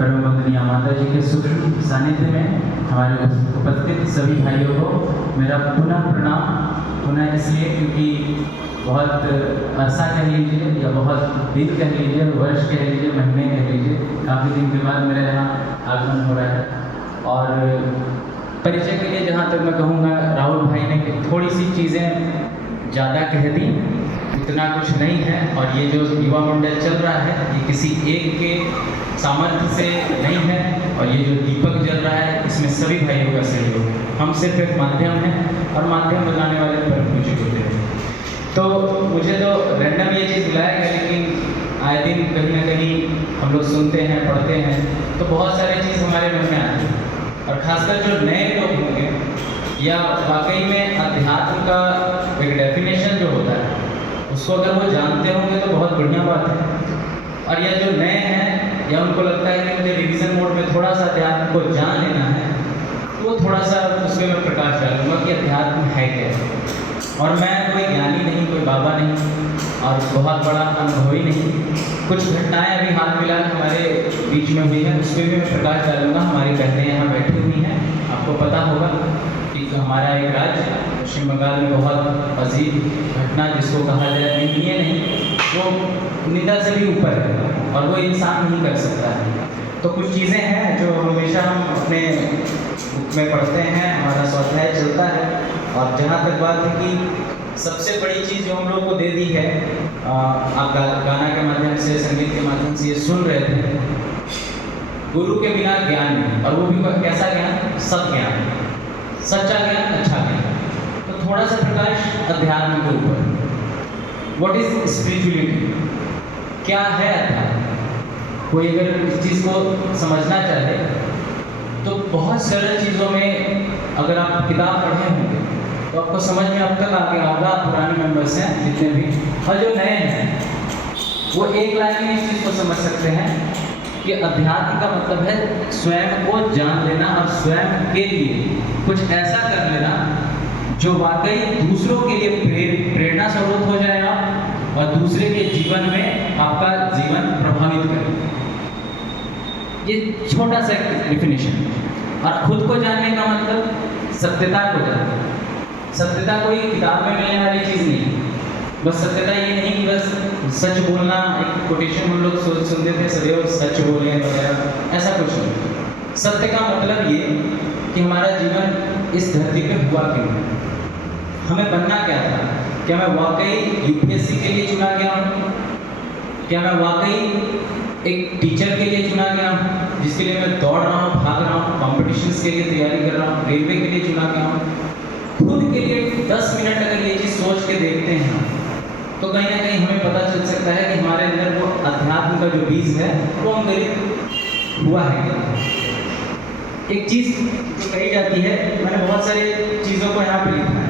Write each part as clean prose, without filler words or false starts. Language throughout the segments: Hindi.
परम वंदनीय माता जी के सूक्ष्म सानिध्य में हमारे उपस्थित सभी भाइयों को मेरा पुनः प्रणाम। पुनः इसलिए क्योंकि बहुत अरसा कह लीजिए या बहुत दिन कह लीजिए, वर्ष कह लीजिए, महीने कह लीजिए, काफ़ी दिन के बाद मेरे यहाँ आगमन हो रहा है। और परिचय के लिए जहाँ तक मैं कहूँगा, राहुल भाई ने थोड़ी सी चीज़ें ज़्यादा कह दी, इतना कुछ नहीं है। और ये जो युवा मंडल चल रहा है ये किसी एक के सामर्थ्य से नहीं है, और ये जो दीपक जल रहा है इसमें सभी भाइयों का सहयोग है। हम सिर्फ एक माध्यम हैं और माध्यम बनाने वाले परम पूज्य होते हैं। तो मुझे तो रैंडम ये चीज़ बुलाया गया, लेकिन आए दिन कहीं ना कहीं हम लोग सुनते हैं, पढ़ते हैं, तो बहुत सारी चीज़ हमारे मन में आती है। और खासकर जो नए लोग होंगे या वाकई में अध्यात्म का एक डेफिनेशन जो होता है उसको अगर वो जानते होंगे तो बहुत बढ़िया बात है। और या जो नए हैं या उनको लगता है कि मुझे रिवीजन मोड में थोड़ा सा अध्यात्म को जान लेना है, तो वो थोड़ा सा उसमें मैं प्रकाश डालूंगा कि अध्यात्म है क्या। और मैं कोई ज्ञानी नहीं, कोई बाबा नहीं और बहुत बड़ा अनुभवी नहीं। कुछ घटनाएं अभी हाल फिलहाल हमारे बीच में हुई हैं, उसमें भी मैं प्रकाश डालूंगा। हमारी बहनें यहाँ बैठी हुई हैं, आपको पता होगा कि हमारा एक राज्य पश्चिम बंगाल में बहुत अजीब घटना जिसको कहा जाए निंदनीय नहीं, वो निंदा से भी ऊपर है और वो इंसान नहीं कर सकता है। तो कुछ चीज़ें हैं जो हमेशा हम अपने बुक में पढ़ते हैं, हमारा स्वाध्याय चलता है। और जहाँ तक बात है कि सबसे बड़ी चीज़ जो हम लोग को दे दी है, आप गाना के माध्यम से, संगीत के माध्यम से ये सुन रहे थे, गुरु के बिना ज्ञान नहीं। और वो भी कैसा ज्ञान? सब ज्ञान, सच्चा ज्ञान, अच्छा ज्ञान। तो थोड़ा सा प्रकाश अध्यात्म के ऊपर। What is spirituality? क्या है अध्यात्म? कोई अगर इस चीज़ को समझना चाहे तो बहुत सरल चीज़ों में अगर आप किताब पढ़े होंगे तो आपको समझ में अब तक आ गया होगा। पुराने मेंबर्स हैं जितने भी और जो नए हैं वो एक लाइन में इस चीज़ को समझ सकते हैं कि अध्यात्म का मतलब है स्वयं को जान लेना और स्वयं के लिए कुछ ऐसा कर लेना जो वाकई दूसरों के लिए प्रेरणा स्रोत हो जाएगा और दूसरे के जीवन में आपका जीवन प्रभावित करेगा। ये छोटा सा डेफिनेशन। और खुद को जानने का मतलब सत्यता को जानना। सत्यता कोई किताब में मिलने वाली चीज़ नहीं। बस सत्यता ये नहीं कि बस सच बोलना, एक कोटेशन हम लोग सुनते थे, सदैव सच बोलें वगैरह, ऐसा कुछ नहीं। सत्य का मतलब ये कि हमारा जीवन इस धरती पे हुआ क्यों है, हमें बनना क्या था। क्या मैं वाकई यूपीएससी के लिए चुना गया हूँ? क्या मैं वाकई एक टीचर के लिए चुना गया हूँ जिसके लिए मैं दौड़ रहा हूँ, भाग रहा हूँ, कॉम्पिटिशन्स के लिए तैयारी कर रहा हूँ, रेलवे के लिए चुना गया हूँ? खुद के लिए 10 मिनट अगर ये चीज़ सोच के देखते हैं तो कहीं ना कहीं हमें पता चल सकता है कि हमारे अंदर वो अध्यात्म का जो बीज है वो अंकुरित हुआ है क्या। एक चीज़ जो कही जाती है, मैंने बहुत सारी चीज़ों को यहाँ पे लिखा है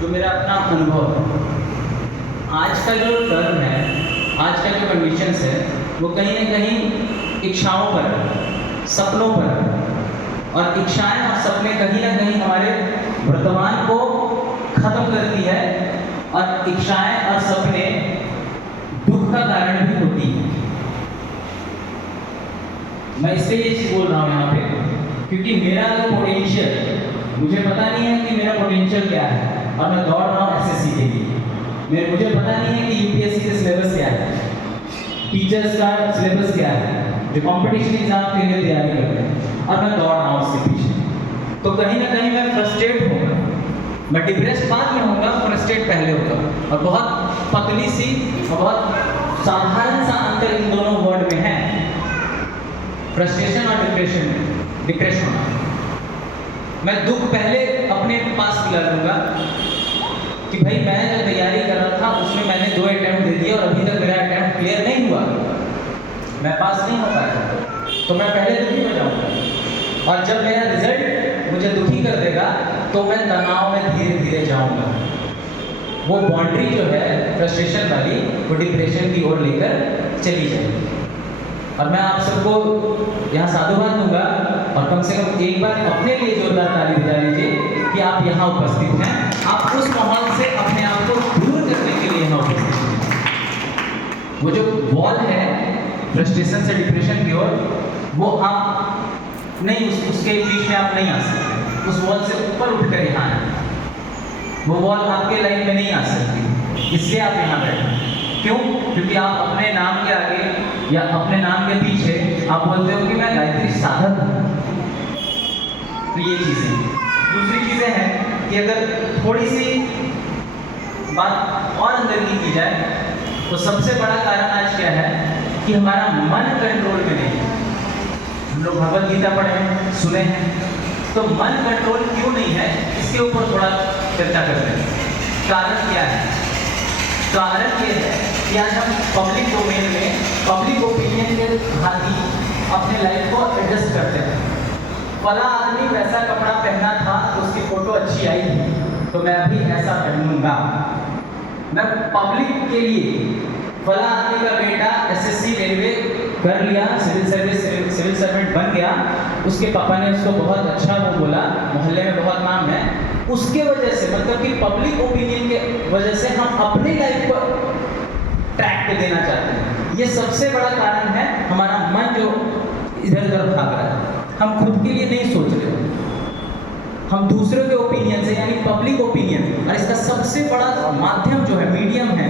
जो मेरा अपना अनुभव है। आज का जो टर्म है, आज का जो कंडीशंस है, वो कहीं ना कहीं इच्छाओं पर, सपनों पर, और इच्छाएं और सपने कहीं ना कहीं हमारे वर्तमान को खत्म करती है और इच्छाएं और सपने दुख का कारण भी होती है। मैं इसलिए ये चीज़ बोल रहा हूँ यहाँ पे क्योंकि मेरा जो पोटेंशियल, मुझे पता नहीं है कि मेरा पोटेंशियल क्या है और मैं दौड़ रहा हूँ एसएससी के लिए। मुझे पता नहीं है कि यूपीएससी का सिलेबस क्या है, टीचर्स का सिलेबस क्या है, जो कंपटीशन एग्जाम के लिए तैयारी कर रहे हैं, और मैं दौड़ रहा हूँ उसके पीछे। तो कहीं ना कहीं मैं फ्रस्ट्रेट होगा, मैं डिप्रेस बाद में होगा, फ्रस्ट्रेट पहले होगा। और बहुत पतली सी और बहुत साधारण सा अंतर इन दोनों वर्ड में है, फ्रस्ट्रेशन और डिप्रेशन होना। मैं दुख पहले अपने पास ला लूँगा कि भाई मैं जो तैयारी कर रहा था उसमें मैंने 2 अटेम्प्ट दे दिए और अभी तक मेरा अटेम्प्ट क्लियर नहीं हुआ, मैं पास नहीं हो पाया, तो मैं पहले दुखी हो जाऊँगा। और जब मेरा रिजल्ट मुझे दुखी कर देगा तो मैं तनाव में धीरे धीरे जाऊँगा। वो बाउंड्री जो है फ्रस्ट्रेशन वाली, वो डिप्रेशन की ओर लेकर चली जाएगी। और मैं आप सबको यहाँ साधुवाद दूंगा और कम से कम एक बार अपने लिए जोरदार ताली बजा लीजिए कि आप यहाँ उपस्थित हैं। आप उस माहौल से अपने आप को दूर करने के लिए यहाँ उपस्थित हैं। वो जो वॉल है फ्रस्ट्रेशन से डिप्रेशन की ओर, वो आप नहीं उसके बीच में आप नहीं आ सकते, उस वॉल से ऊपर उठ कर यहाँ आए, वो वॉल आपके लाइफ में नहीं आ सकती, इसलिए आप यहाँ बैठे। क्यों? क्योंकि आप अपने नाम के आगे या अपने नाम के पीछे आप बोलते हो कि मैं गायत्री साधक हूँ। तो ये चीज़ें, दूसरी चीज़ें हैं कि अगर थोड़ी सी बात और अंदर की जाए तो सबसे बड़ा कारण आज क्या है कि हमारा मन कंट्रोल में नहीं है। हम लोग भगवत गीता पढ़े हैं, सुने हैं, तो मन कंट्रोल क्यों नहीं है, इसके ऊपर थोड़ा चर्चा करते हैं। कारण क्या है? कारण ये है कि आज हम पब्लिक डोमेन में पब्लिक ओपिनियन के भांति अपने लाइफ को एडजस्ट करते हैं। फला आदमी वैसा कपड़ा पहना था तो उसकी फोटो अच्छी आई थी, तो मैं भी ऐसा पहनूंगा। मैं पब्लिक के लिए फला आदमी का बेटा एसएससी रेलवे कर लिया, सिविल सर्वेंट बन गया, उसके पापा ने उसको बहुत अच्छा वो बोला, मोहल्ले में बहुत नाम है, उसके वजह से मतलब कि पब्लिक ओपिनियन के वजह से हम अपनी लाइफ को ट्रैक पे देना चाहते हैं। ये सबसे बड़ा कारण है, हमारा मन जो इधर उधर भाग रहा है, हम खुद के लिए नहीं सोच रहे, हम दूसरों के ओपिनियन से, यानी पब्लिक ओपिनियन। और इसका सबसे बड़ा माध्यम जो है, मीडियम है,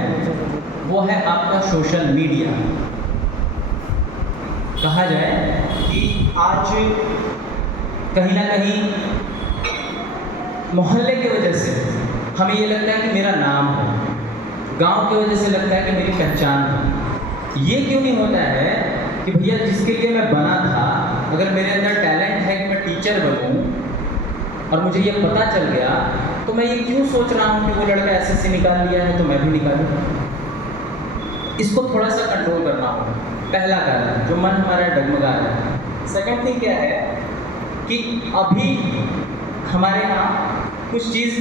वो है आपका सोशल मीडिया। कहा जाए कि आज कहीं ना कहीं मोहल्ले की वजह से हमें ये लगता है कि मेरा नाम है, गांव की वजह से लगता है कि मेरी पहचान है। ये क्यों नहीं होता है कि भैया जिसके लिए मैं बना था, अगर मेरे अंदर टैलेंट है कि मैं टीचर बनूं और मुझे ये पता चल गया, तो मैं ये क्यों सोच रहा हूँ कि वो लड़का एसएससी निकाल लिया है तो मैं भी निकालूँ। इसको थोड़ा सा कंट्रोल करना होगा, पहला कारण जो मन हमारा डगमगा रहा है। सेकंड थिंग क्या है कि अभी हमारे यहाँ कुछ चीज़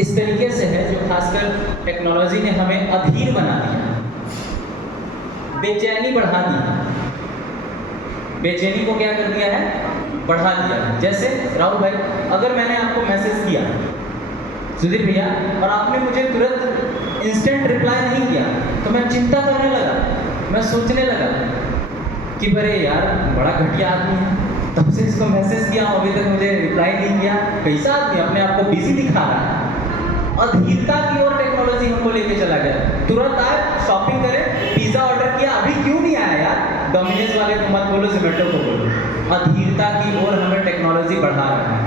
इस तरीके से है जो खासकर टेक्नोलॉजी ने हमें अधीर बना दिया, बेचैनी बढ़ा दी। बेचैनी को क्या कर दिया है? बढ़ा दिया। जैसे राहुल भाई, अगर मैंने आपको मैसेज किया सुधीर भैया और आपने मुझे तुरंत इंस्टेंट रिप्लाई नहीं किया, तो मैं चिंता करने लगा, मैं सोचने लगा कि अरे यार बड़ा घटिया आदमी है, तब से इसको मैसेज किया अभी तक मुझे रिप्लाई नहीं किया, कैसा आदमी, अपने आप को बिजी दिखा रहा है। अधीरता की ओर टेक्नोलॉजी हमको लेके चला गया। तुरंत आए, शॉपिंग करें, पिज्जा ऑर्डर किया, अभी क्यों नहीं आया यार, डोमिनोज वाले को मत बोलो, जोमेटो को बोलो। अधीरता की ओर हमें टेक्नोलॉजी बढ़ा रहा है।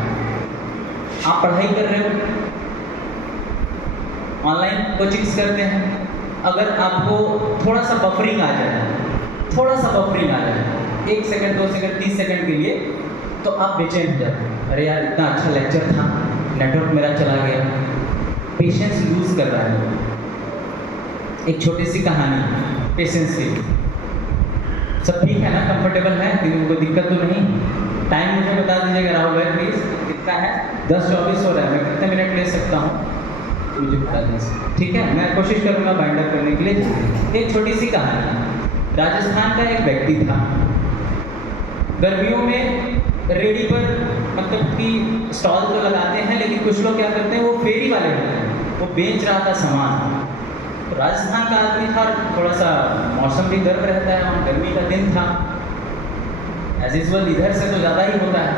आप पढ़ाई कर रहे हो, ऑनलाइन कोचिंग्स करते हैं, अगर आपको थोड़ा सा बफरिंग आ जाए, थोड़ा सा बफरिंग आ जाए 1 सेकंड 2 सेकंड 30 सेकंड के लिए, तो आप बेचैन हो जाते हैं। अरे यार इतना अच्छा लेक्चर था, नेटवर्क मेरा चला गया, पेशेंस लूज कर रहा है। एक छोटी सी कहानी पेशेंस की। सब ठीक है ना, कंफर्टेबल है, कोई दिक्कत तो नहीं? टाइम मुझे बता दीजिएगा राहुल भाई प्लीज़, कितना है? 10:24 हो रहा है, मैं कितने मिनट ले सकता हूँ मुझे बता दीजिए, ठीक है? मैं कोशिश करूँगा बाइंड अप करने के लिए। एक छोटी सी कहानी। राजस्थान का एक व्यक्ति था, गर्मियों में रेडी पर मतलब कि स्टॉल तो लगाते हैं, लेकिन कुछ लोग क्या करते हैं, वो फेरी वाले होते हैं, वो बेच रहा था सामान। तो राजस्थान का आदमी था, थोड़ा सा मौसम भी गर्म रहता है, वहाँ गर्मी का दिन था, एज यूजुअल इधर से तो ज़्यादा ही होता है।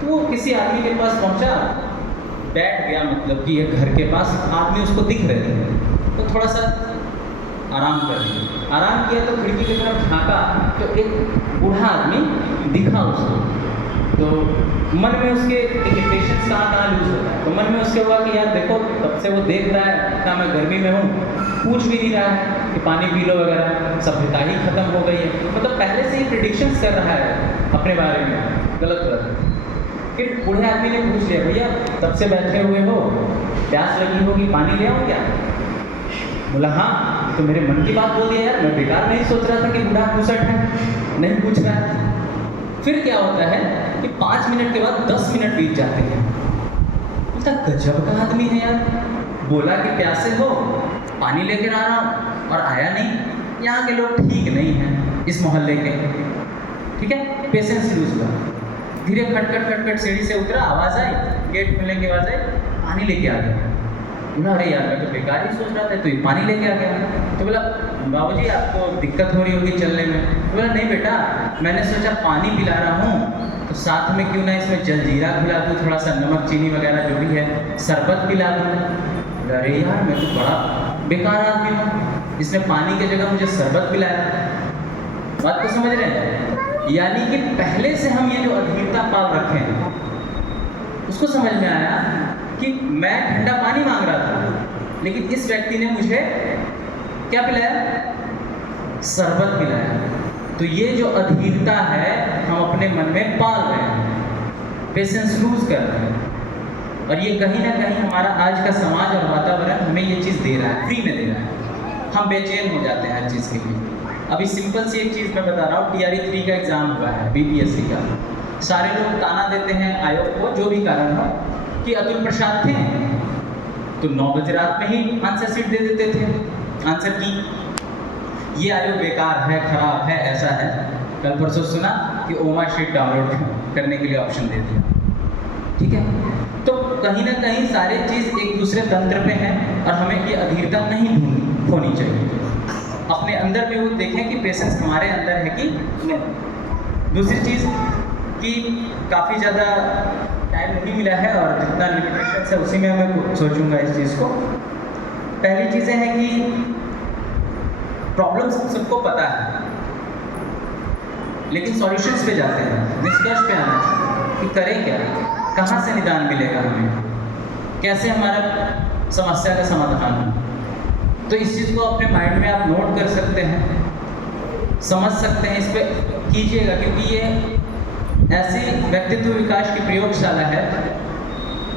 तो वो किसी आदमी के पास पहुँचा, बैठ गया, मतलब कि एक घर के पास, आदमी उसको दिख रहे थे, तो थोड़ा सा आराम कर लिया। आराम किया तो खिड़की की तरफ झाँका, तो एक बूढ़ा आदमी दिखा उसको। तो मन में उसके पेशेंस कहाँ लूज होता है, तो मन में उसके हुआ कि यार देखो, तब से वो देख रहा है इतना मैं गर्मी में हूँ, पूछ भी नहीं रहा है कि पानी पी लो वगैरह, सभ्यता ही खत्म हो गई है, मतलब पहले से ही प्रिडिक्शंस कर रहा है अपने बारे में, गलत। फिर बूढ़े आदमी ने पूछ लिया, भैया तब से बैठे हुए हो, प्यास लगी होगी, पानी ले आऊँ क्या? बोला हाँ, तो मेरे मन की बात बोल दिया यार, मैं बेकार नहीं सोच रहा था कि बूढ़ा पूछट है, नहीं पूछ रहा है। फिर क्या होता है कि 5 मिनट के बाद 10 मिनट बीत जाते हैं। बोलता गजब का आदमी है यार, बोला कि प्यासे हो, पानी लेकर आ रहा हूँ और आया नहीं। यहाँ के लोग ठीक नहीं हैं, इस मोहल्ले के, ठीक है? पेशेंस लूज हुआ, धीरे खटखट सीढ़ी से उतरा, आवाज़ आई, गेट खुलने की आवाज़ आई, पानी लेके आ गया। बोला अरे यार मैं तो बेकार ही सोच रहा था, तो ये पानी लेके आ गया। तो बोला बाबूजी आपको दिक्कत हो रही होगी चलने में। तो बोला नहीं बेटा, मैंने सोचा पानी पिला रहा हूँ तो साथ में क्यों ना इसमें जलजीरा पिला दूँ, थोड़ा सा नमक चीनी वगैरह जो भी है, शरबत पिला दूँ। बोला अरे यार मैं तो बड़ा बेकार आदमी हूँ, इसने पानी की जगह मुझे शरबत पिलाया। बात को समझ रहे हैं? यानी कि पहले से हम ये जो अधीरता पाल रखे हैं उसको समझ में आया कि मैं ठंडा पानी मांग रहा था, लेकिन इस व्यक्ति ने मुझे क्या पिलाया? शरबत पिलाया। तो ये जो अधीरता है हम अपने मन में पाल रहे हैं, पेशेंस लूज कर रहे हैं, और ये कहीं ना कहीं हमारा आज का समाज और वातावरण हमें ये चीज़ दे रहा है, फ्री में दे रहा है। हम बेचैन हो जाते हैं हर चीज़ के लिए। अभी सिंपल सी एक चीज़ मैं बता रहा हूँ, TRE 3 का एग्ज़ाम हुआ है, BPSC का। सारे लोग ताना देते हैं आयोग को, जो भी कारण हो, कि अतुल प्रसाद थे तो 9 बजे रात में ही आंसर शीट दे देते थे, आंसर की। ये आयोग बेकार है, खराब है, ऐसा है। कल परसों सुना कि ओमा शीट डाउनलोड करने के लिए ऑप्शन दे दिया। ठीक है, तो कहीं ना कहीं सारे चीज़ एक दूसरे तंत्र पे हैं और हमें ये अधीरता नहीं होनी चाहिए। अपने अंदर भी वो देखें कि पेशेंस हमारे अंदर है कि नहीं। दूसरी चीज़ कि काफ़ी ज़्यादा टाइम नहीं मिला है और जितना लिमिटेशन है उसी में मैं सोचूंगा इस चीज़ को। पहली चीज़ें हैं कि प्रॉब्लम्स सबको पता है, लेकिन सॉल्यूशंस पे जाते हैं, निष्कर्ष पे आना चाहिए कि करें क्या, कहाँ से निदान मिलेगा हमें, कैसे हमारा समस्या का समाधान हो। तो इस चीज़ को अपने माइंड में आप नोट कर सकते हैं, समझ सकते हैं, इस पर कीजिएगा, क्योंकि ये ऐसी व्यक्तित्व विकास की प्रयोगशाला है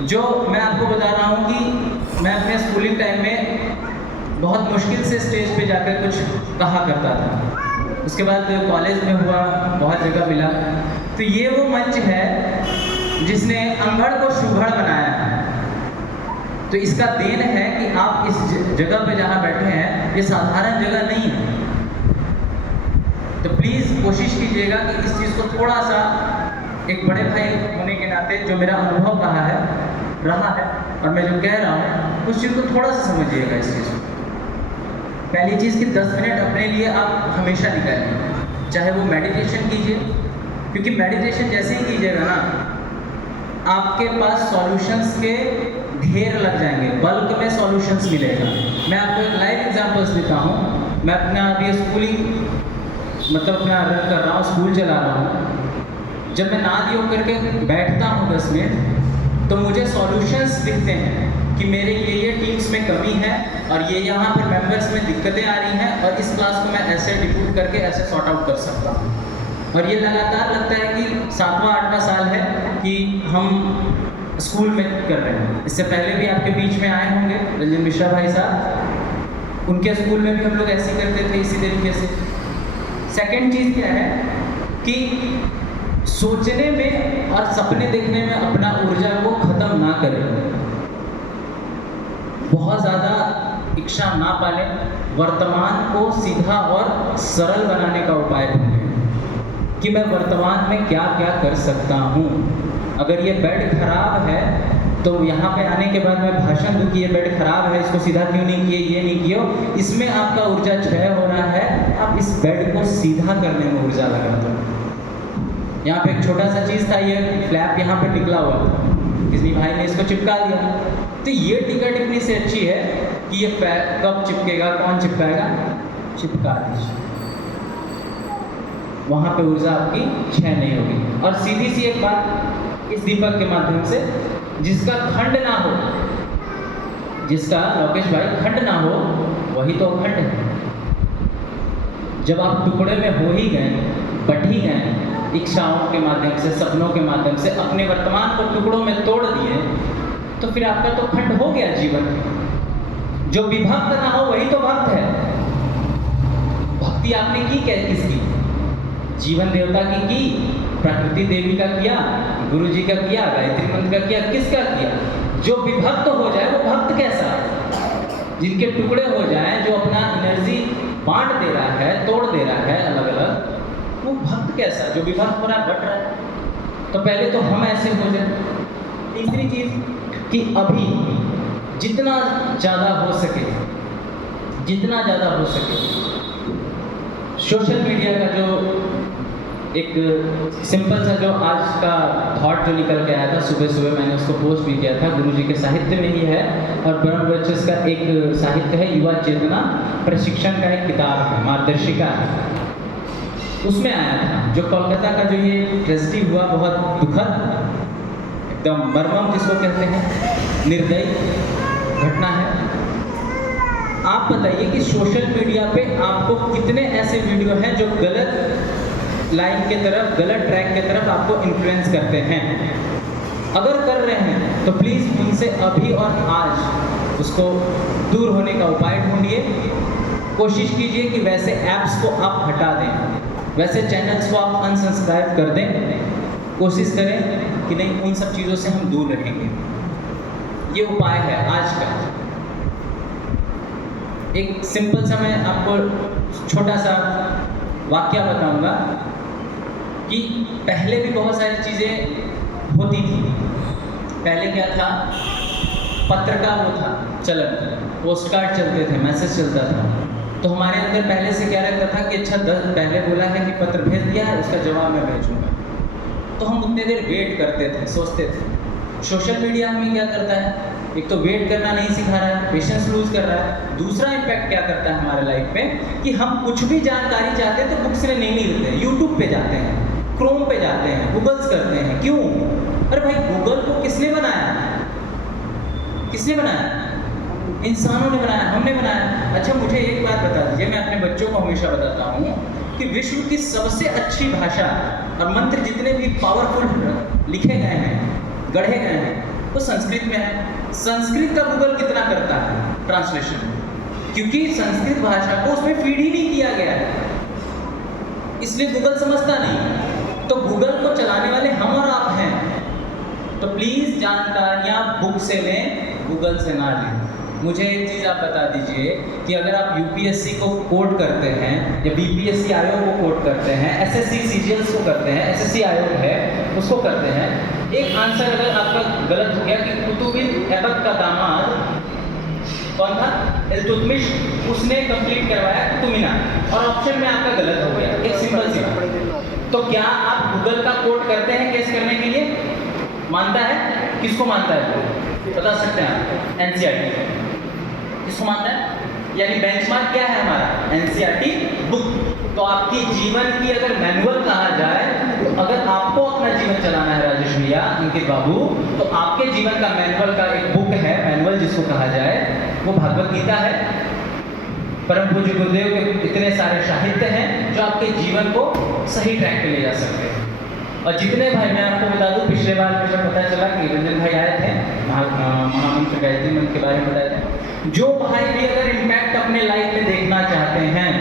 जो मैं आपको बता रहा हूँ कि मैं अपने स्कूलिंग टाइम में बहुत मुश्किल से स्टेज पे जाकर कुछ कहा करता था। उसके बाद कॉलेज में हुआ, बहुत जगह मिला। तो ये वो मंच है जिसने अंगड़ को सुघड़ बनाया है। तो इसका देन है कि आप इस जगह पे जहाँ बैठे हैं ये साधारण जगह नहीं है। तो प्लीज़ कोशिश कीजिएगा कि इस चीज़ को थोड़ा सा, एक बड़े भाई होने के नाते जो मेरा अनुभव रहा है और मैं जो कह रहा हूँ उस चीज़ को थोड़ा सा समझिएगा इस चीज़ को। पहली चीज़ कि 10 मिनट अपने लिए आप हमेशा निकालिए, चाहे वो मेडिटेशन कीजिए, क्योंकि मेडिटेशन जैसे ही कीजिएगा ना आपके पास सॉल्यूशंस के ढेर लग जाएंगे, बल्क में सॉल्यूशंस मिलेगा। मैं आपको एक लाइव एग्जांपल्स देता हूँ। मैं अपना अभी स्कूलिंग मतलब अपना रन कर रहा हूँ, स्कूल चला रहा हूँ। जब मैं नाद योग करके बैठता हूँ 10 मिनट, तो मुझे सॉल्यूशंस दिखते हैं कि मेरे ये टीम्स में कमी है और ये यहाँ पर मेंबर्स में दिक्कतें आ रही हैं और इस क्लास को मैं ऐसे डिप्यूट करके ऐसे सॉर्ट आउट कर सकता हूँ। और ये लगातार लगता है कि 7वां 8वां साल है कि हम स्कूल में कर रहे हैं। इससे पहले भी आपके बीच में आए होंगे रंजन मिश्रा भाई साहब, उनके स्कूल में भी हम लोग ऐसे करते थे इसी तरीके से। सेकेंड चीज़ क्या है कि सोचने में और सपने देखने में अपना ऊर्जा को ख़त्म ना करें, बहुत ज़्यादा इच्छा ना पालें, वर्तमान को सीधा और सरल बनाने का उपाय ढूंढें कि मैं वर्तमान में क्या क्या कर सकता हूँ। अगर ये बेड खराब है तो यहाँ पे आने के बाद मैं भाषण दूँ कि ये बेड खराब है, इसको सीधा क्यों नहीं किए, ये नहीं किए, इसमें आपका ऊर्जा क्षय हो रहा है। आप इस बेड को सीधा करने में ऊर्जा लगा दो। यहाँ पे एक छोटा सा चीज़ था, ये फ्लैप यहाँ पे निकला हुआ था, किसी भाई ने इसको चिपका दिया। तो ये टिकट इतनी से अच्छी है कि ये कब चिपकेगा, कौन चिपकाएगा, चिपका दीजिए, वहाँ पे ऊर्जा आपकी क्षय नहीं होगी। और सीधी सी एक बात इस दीपक के माध्यम से, जिसका खंड ना हो, जिसका लोकेश भाई खंड ना हो वही तो अखंड है। जब आप टुकड़े में हो ही गए, बट ही गए, इच्छाओं के माध्यम से, सपनों के माध्यम से अपने वर्तमान को टुकड़ों में तोड़ दिए, तो फिर आपका तो खंड हो गया जीवन। जो विभक्त ना हो वही तो भक्त है। भक्ति आपने की क्या, किसकी? जीवन देवता की, प्रकृति देवी का किया, गुरु जी का किया, गायत्री मंत्र का किया, किसका किया? जो विभक्त हो जाए वो भक्त कैसा? जिनके टुकड़े हो जाए, जो अपना एनर्जी बांट दे रहा है, तोड़ दे रहा है अलग अलग, वो भक्त कैसा? जो विभक्त हो रहा है, बट रहा है। तो पहले तो हम ऐसे हो जाए। तीसरी चीज कि अभी जितना ज़्यादा हो सके, जितना ज़्यादा हो सके सोशल मीडिया का जो एक सिंपल सा जो आज का थॉट जो निकल के आया था, सुबह सुबह मैंने उसको पोस्ट भी किया था, गुरुजी के साहित्य में ही है और ब्रह्म वर्चस्व का एक साहित्य है, युवा चेतना प्रशिक्षण का एक किताब है, मार्गदर्शिका है, उसमें आया था जो कोलकाता का जो ये ट्रेजेडी हुआ, बहुत दुखद, एकदम मर्मम जिसको कहते हैं, निर्दयी घटना है। आप बताइए कि सोशल मीडिया पे आपको कितने ऐसे वीडियो हैं जो गलत लाइन के तरफ, गलत ट्रैक के तरफ आपको इन्फ्लुएंस करते हैं। अगर कर रहे हैं तो प्लीज़ उनसे अभी और आज उसको दूर होने का उपाय ढूंढिए। कोशिश कीजिए कि वैसे ऐप्स को आप हटा दें, वैसे चैनल्स को आप अनसब्सक्राइब कर दें। कोशिश करें कि नहीं, उन सब चीज़ों से हम दूर रहेंगे। ये उपाय है आज का। एक सिंपल सा मैं आपको छोटा सा वाक्य बताऊंगा कि पहले भी बहुत सारी चीज़ें होती थी। पहले क्या था, पत्र का वो था चलन, पोस्ट कार्ड चलते थे, मैसेज चलता था, तो हमारे अंदर पहले से क्या रहता था कि अच्छा 10 पहले बोला है कि पत्र भेज दिया है, उसका जवाब मैं भेजूंगा, तो हम उतने देर वेट करते थे, सोचते थे। सोशल मीडिया हमें क्या करता है, एक तो वेट करना नहीं सिखा रहा है, पेशेंस लूज कर रहा है। दूसरा इम्पैक्ट क्या करता है हमारे लाइफ पे कि हम कुछ भी जानकारी चाहते हैं तो बुक्स में नहीं मिलते हैं, यूट्यूब पे जाते हैं, क्रोम पे जाते हैं, गूगल्स करते हैं। क्यों? अरे भाई, गूगल को किसने बनाया? किसने बनाया? इंसानों ने बनाया, हमने बनाया। अच्छा, मुझे एक बात बता दीजिए, मैं अपने बच्चों को हमेशा बताता हूँ कि विश्व की सबसे अच्छी भाषा और मंत्र जितने भी पावरफुल लिखे गए हैं, गढ़े गए हैं, वो संस्कृत में है। संस्कृत का गूगल कितना करता है ट्रांसलेशन? क्योंकि संस्कृत भाषा को उसमें फीड ही नहीं किया गया है, इसलिए गूगल समझता नहीं। तो गूगल को चलाने वाले हम और आप हैं। तो प्लीज़ जानकारियाँ बुक से लें, गूगल से ना लें। मुझे एक चीज़ आप बता दीजिए कि अगर आप यूपीएससी को कोड करते हैं या बीपीएससी आयोग को कोड करते हैं, एसएससी सीजीएल्स को करते हैं, एसएससी आयोग है उसको करते हैं, एक आंसर अगर आपका गलत हो गया कि कुतुबुल ऐबक का दामाद कौन था, इल्तुतमिश, उसने कंप्लीट करवाया कुतुब और ऑप्शन में आपका गलत हो गया, एक सिंपल सी, तो क्या आप गूगल का कोड करते हैं केस करने के लिए? मानता है? किसको मानता है? बता सकते हैं आप? एनसीईआरटी किसको मानता है? यानी बेंचमार्क क्या है हमारा? NCERT book. तो आपकी जीवन की अगर मैनुअल कहा जाए, तो अगर आपको अपना जीवन चलाना है राजेश भैया, अंकित बाबू, तो आपके जीवन का मैनुअल का एक बुक है, मैनुअल जिसको कहा जाए, वो भगवत गीता है। परम पूज्य गुरुदेव के इतने सारे साहित्य हैं जो आपके जीवन को सही ट्रैक पे ले जा सकते हैं। और जितने भाई, मैं आपको बता दूं, पिछले बार मुझे पता चला कि रंजन भाई आए थे, महामंत्र गायत्री मंत्र के बारे में बताए थे। जो भाई भी अगर इम्पैक्ट अपने लाइफ में देखना चाहते हैं,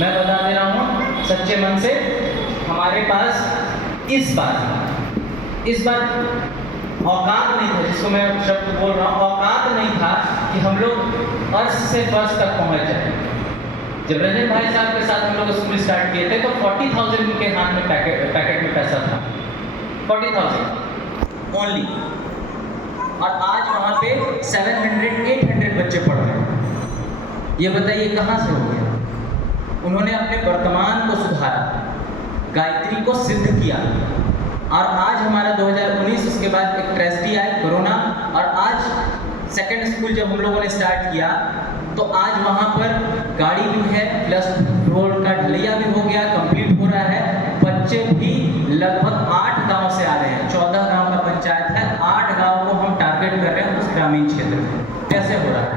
मैं बता दे रहा हूँ सच्चे मन से, हमारे पास इस बार औकात नहीं था, जिसको मैं शब्द बोल रहा हूँ, औकात नहीं था कि हम लोग अर्श से फर्श तक पहुँच जाए। जब रंजन भाई साहब के साथ हम लोग स्कूल स्टार्ट किए थे तो 40,000 उनके हाथ में पैकेट में पैसा था, 40,000 ओनली। और आज वहाँ पे 700-800 बच्चे पढ़ रहे हैं। ये बताइए कहाँ से हो गया? उन्होंने अपने वर्तमान को सुधारा, गायत्री को सिद्ध किया। और आज हमारा 2019, उसके बाद एक ट्रेजेडी आई कोरोना, और आज सेकेंड स्कूल जब हम लोगों ने स्टार्ट किया तो आज वहाँ पर गाड़ी भी है, प्लस रोड का ढलैया भी हो गया, कंप्लीट हो रहा है। बच्चे भी लगभग 8 गांव से आ रहे हैं, 14 गांव का पंचायत है, 8 गांव को हम टारगेट कर रहे हैं उस ग्रामीण क्षेत्र में। कैसे हो रहा है?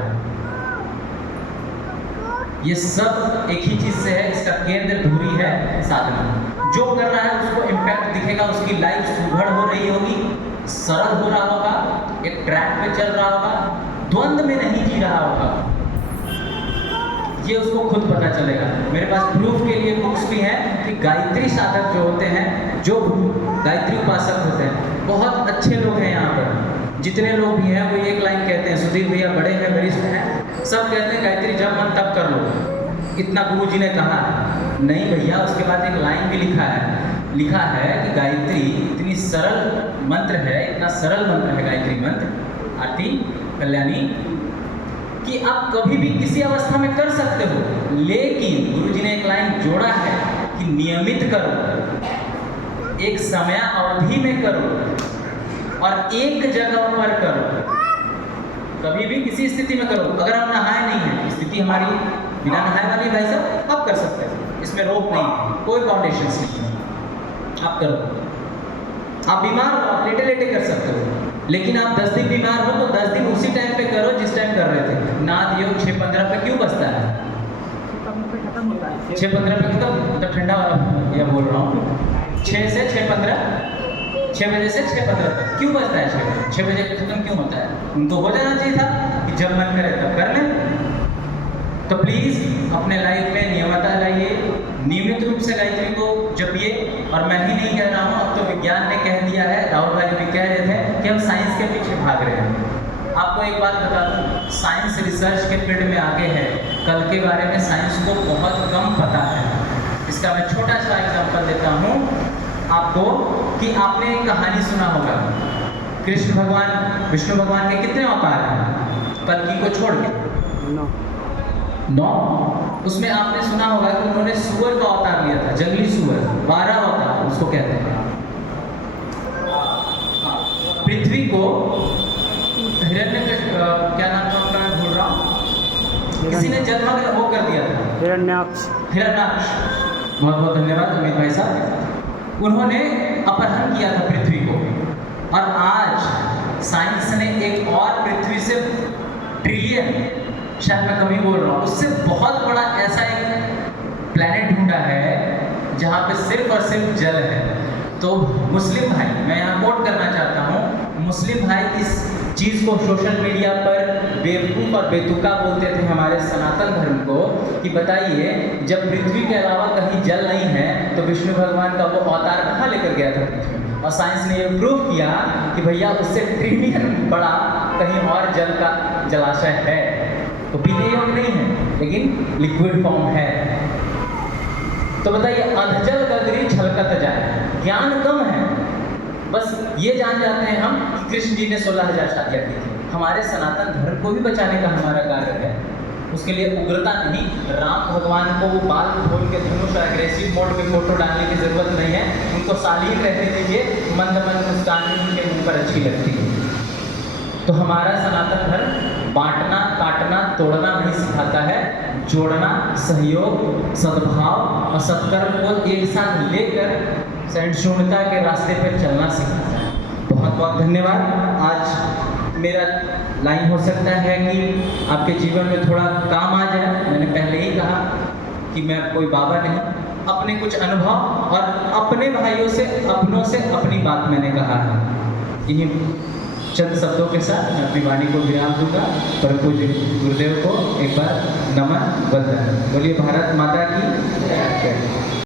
ये सब एक ही चीज़ से है, इसका केंद्र धुरी है साधना। जो कर रहा है उसको इम्पैक्ट दिखेगा, उसकी लाइफ सुघड़ हो रही होगी, सरल हो रहा होगा, एक ट्रैक पे चल रहा होगा, द्वंद्व में नहीं जी रहा होगा। ये उसको खुद पता चलेगा। मेरे पास प्रूफ के लिए बुक्स भी हैं कि गायत्री साधक जो होते हैं, जो गायत्री उपासक होते हैं, बहुत अच्छे लोग हैं यहाँ पर। जितने लोग भी हैं वो एक लाइन कहते हैं, सुधीर भैया बड़े हैं, वरिष्ठ हैं, सब कहते हैं गायत्री जब मन तब कर लो, इतना गुरु जी ने कहा है। नहीं भैया, उसके बाद एक लाइन भी लिखा है कि गायत्री इतनी सरल मंत्र है, इतना सरल मंत्र है गायत्री मंत्र, आरती, कल्याणी, कि आप कभी भी किसी अवस्था में कर सकते हो, लेकिन गुरुजी ने एक लाइन जोड़ा है कि नियमित करो, एक समय अवधि में करो और एक जगह पर करो। कभी भी किसी स्थिति में करो। अगर हम नहाए नहीं है, स्थिति हमारी बिना नहाए वाली भाई साहब, आप कर सकते हैं, इसमें रोक नहीं है, कोई बाउंडेशन नहीं है, आप करो। आप बीमार हो, आप लेटे लेटे कर सकते हो, लेकिन आप 10 दिन बीमार हो तो 10 दिन उसी टाइम पे करो जिस टाइम कर रहे थे। नाद योग 6-15 पे क्यों बचता है? 6-15 पे खत्म, मतलब ठंडा या बोल रहा हूँ 6 से 6-15, 6 बजे से 6-15 तक क्यों बचता है? 6 बजे पे खत्म क्यों होता है? उनको हो जाना चाहिए था कि जब मन करे तब कर लें। तो प्लीज़ अपने लाइफ में नियमता लाइए, नियमित रूप से गायत्री को जपिए। और मैं ही नहीं कह रहा हूँ, अब तो विज्ञान ने कह दिया है, राहुल भाई भी कह रहे थे कि हम साइंस के पीछे भाग रहे हैं। आपको एक बात बता दूँ, साइंस रिसर्च के फील्ड में आगे है, कल के बारे में साइंस को बहुत कम पता है। इसका मैं छोटा सा एग्जाम्पल देता हूँ आपको कि आपने एक कहानी सुना होगा, कृष्ण भगवान विष्णु भगवान के कितने अवतार हैं कल्कि को छोड़ के? 9। उसमें आपने सुना होगा कि उन्होंने सुअर का अवतार लिया था, जंगली सुअर, 12 अवतार उसको कहते हैं। पृथ्वी को क्या नाम था उनका, मैं भूल रहा हूँ, किसी ने जलमग्न वो कर दिया था, हिरण्याक्ष। बहुत बहुत धन्यवाद अमित भाई साहब। उन्होंने अपहरण किया था पृथ्वी को, और आज साइंस ने एक और पृथ्वी से ट्रिलियन, शायद मैं कमी बोल रहा हूँ, उससे बहुत बड़ा ऐसा एक प्लैनेट ढूंढा है जहाँ पे सिर्फ और सिर्फ जल है। तो मुस्लिम भाई, मैं यहाँ कोट करना चाहता हूँ, मुस्लिम भाई इस चीज़ को सोशल मीडिया पर बेवकूफ़ और बेतुका बोलते थे हमारे सनातन धर्म को, कि बताइए जब पृथ्वी के अलावा कहीं जल नहीं है तो विष्णु भगवान का वो अवतार कहाँ लेकर गया था पृथ्वी में? और साइंस ने ये प्रूव किया कि भैया उससे ट्रिलियन बड़ा कहीं और जल का जलाशय है। तो पीने योग्य नहीं है, लेकिन लिक्विड फॉर्म है। तो बताइए, अधजल गगरी छलकत जाए, ज्ञान कम है, बस ये जान जाते हैं हम कि कृष्ण जी ने 16,000 शादियाँ की थी। हमारे सनातन धर्म को भी बचाने का हमारा कार्य है, उसके लिए उग्रता नहीं। राम भगवान को वो बाल खोल के धनुष एग्रेसिव मोड में फोटो डालने की जरूरत नहीं है, उनको शालीन रहने दीजिए, मंद मंद मुस्कान उनके मुंह पर अच्छी लगती है। तो हमारा सनातन धर्म बांटना, काटना, तोड़ना नहीं सिखाता है, जोड़ना, सहयोग, सद्भाव और सत्कर्म को एक साथ लेकर सहिष्णुता के रास्ते पर चलना सिखाता है। बहुत बहुत धन्यवाद। आज मेरा लाइन हो सकता है कि आपके जीवन में थोड़ा काम आ जाए। मैंने पहले ही कहा कि मैं कोई बाबा नहीं, अपने कुछ अनुभव और अपने भाइयों से, अपनों से अपनी बात मैंने कहा है। इन्हीं चंद शब्दों के साथ मैं अपनी वाणी को विराम दूंगा। परम पूज्य गुरुदेव को एक बार नमन, वंदन। बोलिए भारत माता की जय।